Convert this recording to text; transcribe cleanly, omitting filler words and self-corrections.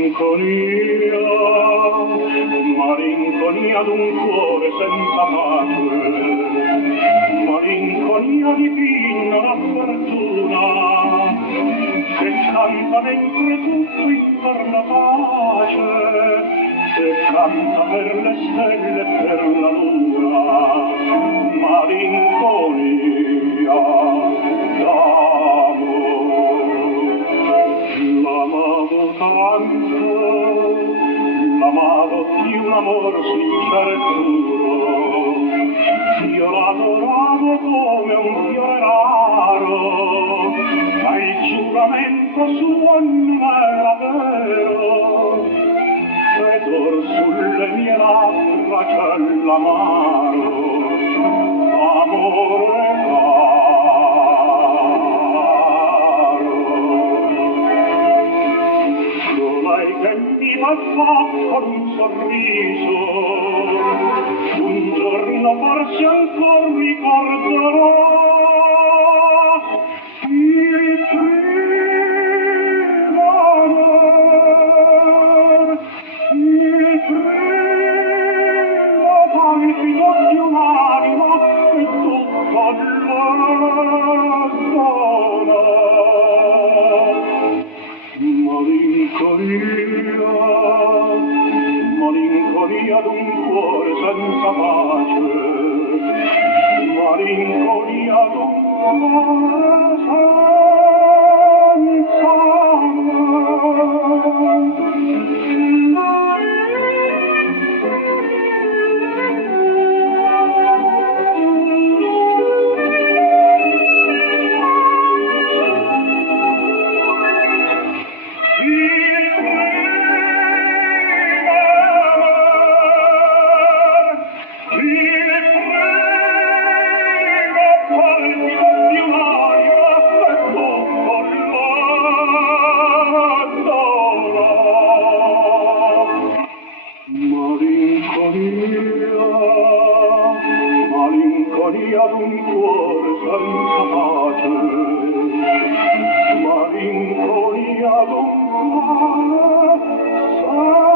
Malinconia, malinconia d'un cuore senza pace, malinconia di pinna la fortuna, che canta mentre tutto intorno tace, che canta per le stelle e per la luna, malinconia d'amore. L'amavo tanto, l'amavo di un amor sincero e puro, io l'adoravo come un fiore raro, ma il giuramento suo non era vero, ed or sulle mie labbra c'è l'amaro, amore che mi basta con un sorriso, un giorno forse ancor ricorderò il primo amor, il primo palpito di un'anima che tutto allora malinconia, malinconia d'un cuore senza pace, malinconia d'un cuore senza malinconia d'un cuore senza pace, malinconia d'un cuore senza